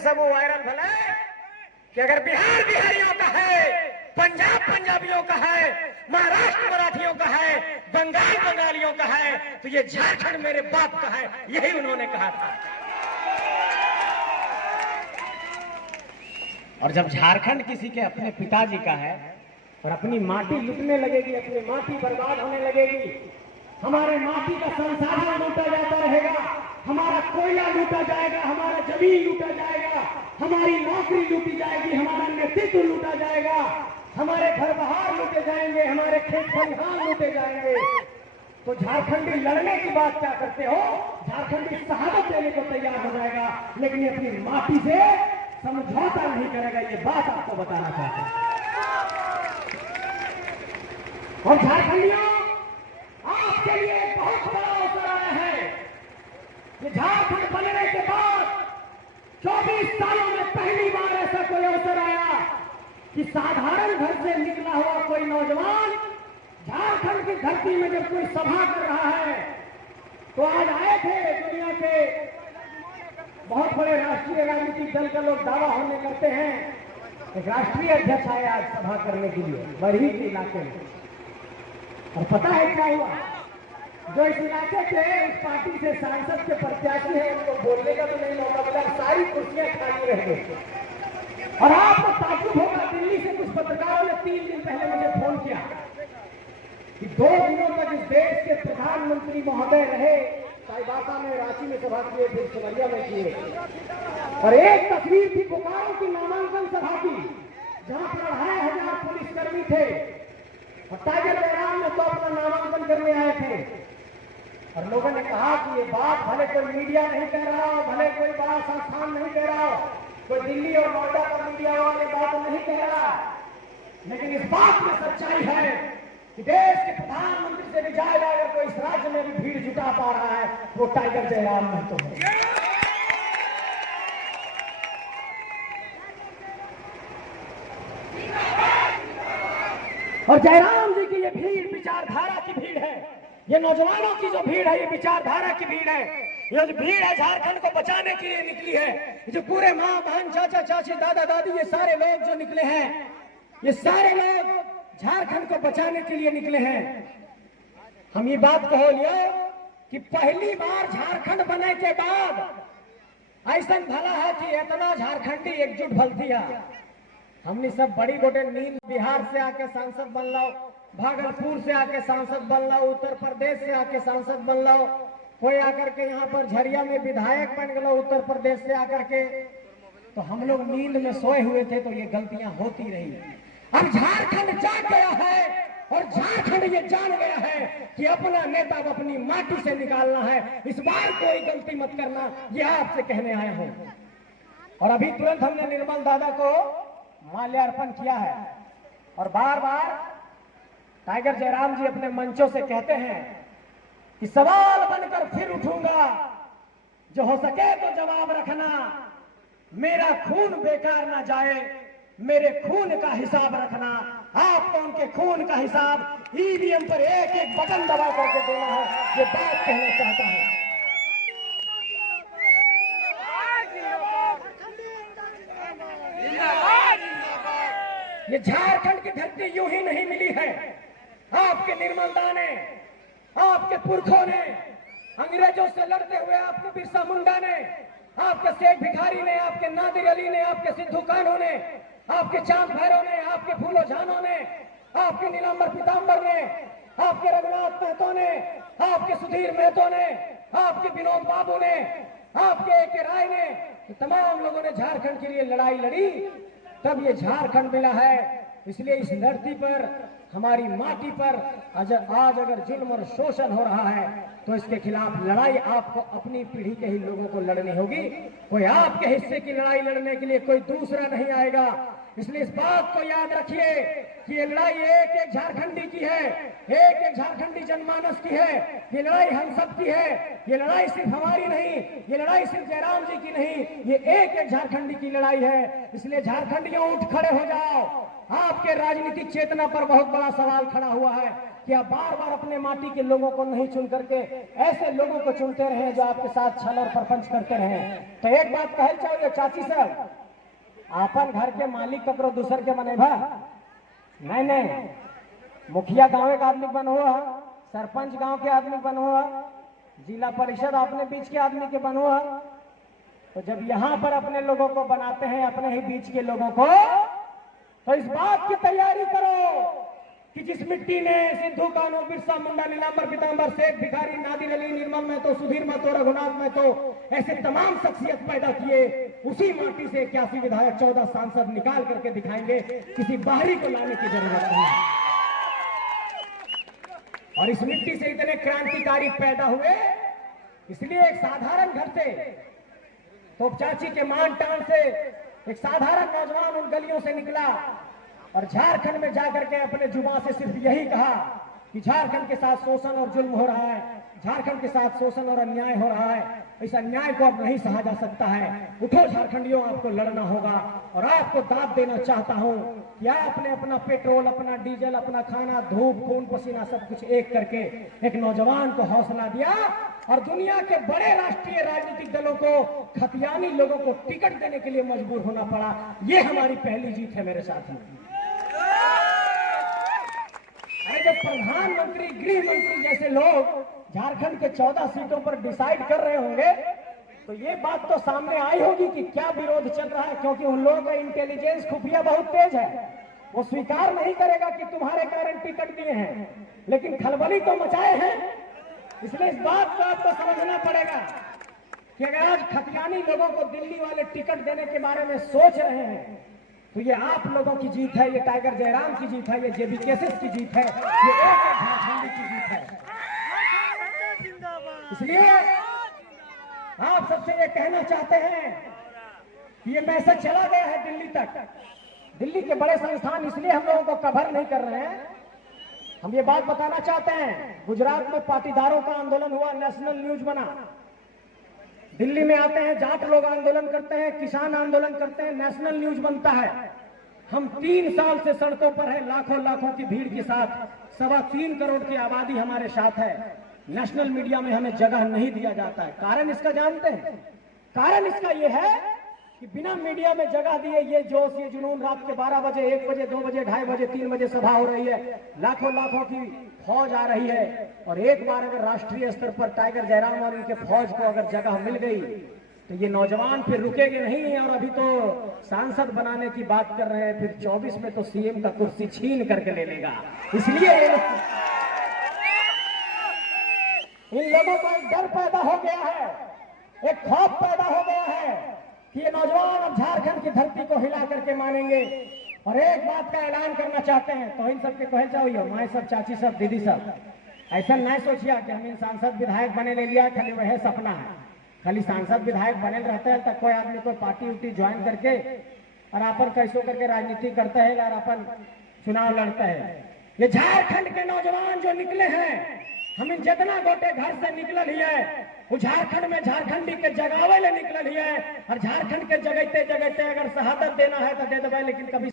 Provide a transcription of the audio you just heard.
सब वो वायरल भला है कि अगर बिहार बिहारियों का है, पंजाब पंजाबियों का है, महाराष्ट्र मराठियों का है, बंगाल बंगालियों का है, तो ये झारखंड मेरे बाप का है। यही उन्होंने कहा था। और जब झारखंड किसी के अपने पिताजी का है और अपनी माटी लुटने लगेगी, अपनी माटी बर्बाद होने लगेगी, हमारे माटी का संसाधन लूटा जाता रहेगा, हमारा कोयला लूटा जाएगा, हमारा जमीन लूटा जाएगा, हमारी नौकरी लूटी जाएगी, हमारा नेतृत्व लूटा जाएगा, हमारे घर बाहर लूटे जाएंगे, हमारे खेत खलिहान लूटे जाएंगे, तो झारखंडी लड़ने की बात क्या करते हो? झारखंडी शहादत देने को तैयार हो जाएगा, लेकिन अपनी माटी से समझौता नहीं करेगा। ये बात आपको बताना चाहते हैं। और झारखंडियों, आपके लिए एक बहुत बड़ा अवसर आया है कि झारखंड बनने के बाद 24 सालों में पहली बार ऐसा कोई अवसर आया कि साधारण घर से निकला हुआ कोई नौजवान झारखंड की धरती में जब कोई सभा कर रहा है, तो आज आए थे दुनिया के बहुत बड़े राष्ट्रीय राजनीतिक दल का लोग दावा होने करते हैं, एक राष्ट्रीय अध्यक्ष आए आज सभा करने के लिए बरही के इलाके में। और पता है क्या हुआ? जो इस इलाके के उस पार्टी से सांसद के प्रत्याशी है, उनको बोलने का तो नहीं मौका मिला, सारी कुर्सियां खाली रह गई। और आपको ताज्जुब होगा, दिल्ली से कुछ पत्रकारों ने 3 दिन पहले मुझे फोन किया कि 2 दिनों तक इस देश के प्रधानमंत्री महोदय रहे, चाईबासा में, रांची में सभा किए, फिर सिमरिया में किए, और एक तस्वीर थी बोकारो की नामांकन सभा की, जहां पर 2500 पुलिसकर्मी थे और टाइगर जयराम में तो अपना नामांकन करने आए थे। और लोगों ने कहा कि ये बात भले कोई मीडिया नहीं कह रहा हो, भले कोई बड़ा संस्थान नहीं कह रहा हो, कोई दिल्ली और नोएडा का मीडिया वाले बात नहीं कह रहा, लेकिन इस बात में सच्चाई है कि देश के प्रधानमंत्री से भी ज्यादा अगर कोई इस राज्य में भी भीड़ जुटा पा रहा है, वो टाइगर जयराम महतो है। और जयराम जी की ये भीड़ विचारधारा की भीड़ है, ये नौजवानों की जो भीड़ है, ये विचारधारा की भीड़ है। ये जो भीड़ है झारखंड को बचाने के लिए निकली है। जो पूरे माँ बहन चाचा चाची दादा दादी ये सारे लोग जो निकले हैं, ये सारे लोग झारखंड को बचाने के लिए निकले हैं। हम ये बात कहो लियो कि पहली बार झारखंड बने के बाद ऐसा भला है कि इतना झारखंडी एकजुट भल दिया। हमने सब बड़ी गोटे नींद बिहार से आके सांसद बन लो, भागलपुर से आके सांसद बन लो, उत्तर प्रदेश से आके सांसद बन लो, कोई आकर के यहाँ पर झरिया में विधायक बन गए उत्तर प्रदेश से आकर के। तो हम लोग नींद में सोए हुए थे तो ये गलतियां होती रही। अब झारखंड जाग गया है और झारखंड ये जान गया है कि अपना नेता अपनी माटी से निकालना है। इस बार कोई गलती मत करना, ये आपसे कहने आया हूं। और अभी तुरंत हमने निर्मल दादा को माल्यार्पण किया है और बार बार टाइगर जयराम जी अपने मंचों से कहते हैं कि सवाल बनकर फिर उठूंगा, जो हो सके तो जवाब रखना, मेरा खून बेकार ना जाए, मेरे खून का हिसाब रखना। आपको उनके खून का हिसाब ईवीएम पर एक एक बटन दबा करके देना है, ये बात कहना चाहता है। ये झारखंड की धरती यूं ही नहीं मिली है। आपके निर्मल दा ने, आपके पुरखों ने, अंग्रेजों से लड़ते हुए आपके बिरसा मुंडा ने, आपके शेख भिखारी ने, आपके नादिर अली ने, आपके सिद्धू कान्हू ने, आपके चांद भैरव ने, आपके फूलो झानो ने, आपके नीलांबर पीताम्बर ने, आपके रघुनाथ महतो ने, आपके सुधीर महतो ने, आपके विनोद बाबू ने, आपके ए.के. राय ने, तमाम लोगों ने झारखंड के लिए लड़ाई लड़ी, तब ये झारखंड मिला है। इसलिए इस धरती पर, हमारी माटी पर आज अगर जुल्म और शोषण हो रहा है तो इसके खिलाफ लड़ाई आपको अपनी पीढ़ी के ही लोगों को लड़नी होगी। कोई आपके हिस्से की लड़ाई लड़ने के लिए कोई दूसरा नहीं आएगा। इसलिए इस बात को याद रखिए कि ये लड़ाई एक एक झारखंडी की है, एक एक झारखंडी जनमानस की है। ये लड़ाई हम सब की है। ये लड़ाई सिर्फ हमारी नहीं, ये लड़ाई सिर्फ जयराम जी की नहीं, ये एक एक झारखंडी की लड़ाई है। इसलिए झारखंडियों उठ खड़े हो जाओ। आपके राजनीतिक चेतना पर बहुत बड़ा सवाल खड़ा हुआ है। कि आप बार बार अपने माटी के लोगों को नहीं चुन करके ऐसे लोगों को चुनते रहे जो आपके साथ छल और प्रपंच करते रहे। तो एक बात कहल चाहिए चाची साहब, अपन घर के मालिक ककरो दूसर के बने भा नहीं नहीं, मुखिया गांव के आदमी बन हुआ, सरपंच गांव के आदमी बन हुआ, जिला परिषद अपने बीच के आदमी के बन हुआ। तो जब यहाँ पर अपने लोगों को बनाते हैं, अपने ही बीच के लोगों को, तो इस बात की तैयारी करो कि जिस मिट्टी ने सिंधु कान्हू, बिरसा मुंडा, नीलांबर, पीतांबर, शेख, भिखारी, नादिर अली, निर्मल महतो, सुधीर महतो, रघुनाथ महतो ऐसे तमाम शख्सियत पैदा किए, उसी माटी से 81 विधायक, 14 सांसद निकाल करके दिखाएंगे। किसी बाहरी को लाने की जरूरत नहीं। और इस मिट्टी से इतने क्रांतिकारी पैदा हुए, इसलिए एक साधारण घर से, तो चाची के मान टान से एक साधारण नौजवान उन गलियों से निकला और झारखंड में जाकर के अपने जुबान से सिर्फ यही कहा कि झारखंड के साथ शोषण और जुल्म हो रहा है, झारखंड के साथ शोषण और अन्याय हो रहा है, इस अन्याय को अब नहीं सहा जा सकता है। उठो झारखंडियों, आपको लड़ना होगा। और आपको दाद देना चाहता हूं कि आपने अपना पेट्रोल, अपना डीजल, अपना खाना, धूप, खून पसीना सब कुछ एक करके एक नौजवान को हौसला दिया और दुनिया के बड़े राष्ट्रीय राजनीतिक दलों को, खतियानी लोगों को टिकट देने के लिए मजबूर होना पड़ा। ये हमारी पहली जीत है मेरे साथी। अरे जब प्रधानमंत्री, गृह मंत्री जैसे लोग झारखंड के 14 सीटों पर डिसाइड कर रहे होंगे, तो ये बात तो सामने आई होगी कि क्या विरोध चल रहा है, क्योंकि उन लोगों का इंटेलिजेंस खुफिया बहुत तेज है। वो स्वीकार नहीं करेगा कि तुम्हारे कारण टिकट दिए हैं, लेकिन खलबली तो मचाए हैं। इसलिए इस बात को आपको समझना पड़ेगा कि अगर आज खतियानी लोगों को दिल्ली वाले टिकट देने के बारे में सोच रहे हैं, तो ये आप लोगों की जीत है, ये टाइगर जयराम की जीत है, ये जेबी केसेस की जीत है, ये एक झारखंडी की जीत है। इसलिए आप सबसे ये कहना चाहते हैं कि ये मैसेज चला गया है दिल्ली तक। दिल्ली के बड़े संस्थान इसलिए हम लोगों को कवर नहीं कर रहे हैं। हम ये बात बताना चाहते हैं, गुजरात में पाटीदारों का आंदोलन हुआ, नेशनल न्यूज बना। दिल्ली में आते हैं, जाट लोग आंदोलन करते हैं, किसान आंदोलन करते हैं, नेशनल न्यूज बनता है। हम 3 साल से सड़कों पर हैं, लाखों लाखों की भीड़ के साथ, 3.25 करोड़ की आबादी हमारे साथ है। नेशनल मीडिया में हमें जगह नहीं दिया जाता है। कारण इसका जानते हैं? कारण इसका यह है कि बिना मीडिया में जगह दिए ये जोश, ये जुनून, रात के 12 बजे, 1 बजे, 2 बजे, 2:30 बजे, 3 बजे सभा हो रही है, लाखों लाखों की फौज आ रही है। और एक बार अगर राष्ट्रीय स्तर पर टाइगर जयराम और इनके फौज को अगर जगह मिल गई, तो ये नौजवान फिर रुकेंगे नहीं। और अभी तो सांसद बनाने की बात कर रहे हैं, फिर 24 में तो सीएम का कुर्सी छीन करके ले लेगा। इसलिए इन लोगों को एक डर पैदा हो गया है, एक खौफ पैदा हो गया है कि ये नौजवान अब झारखंड की धरती को हिला करके मानेंगे। और एक बात का ऐलान करना चाहते हैं, तो इन सबके कहे चाहिए, माए सब, चाची सब, दीदी सब, ऐसा नहीं सोचिए कि हम इन सांसद विधायक बने ले लिया, खाली वह सपना है। खाली सांसद विधायक बने रहते हैं तक कोई आदमी कोई पार्टी उटी ज्वाइन करके और अपन कैसो करके राजनीति करते हैं और अपन चुनाव लड़ते हैं। ये झारखंड के नौजवान जो निकले हैं, हम इन जितना गोटे घर से निकल ही है, वो झारखंड में झारखंडी के जगावे ले निकल ही है। और झारखंड के जगते जगते अगर शहादत देना है तो दे देवे, लेकिन कभी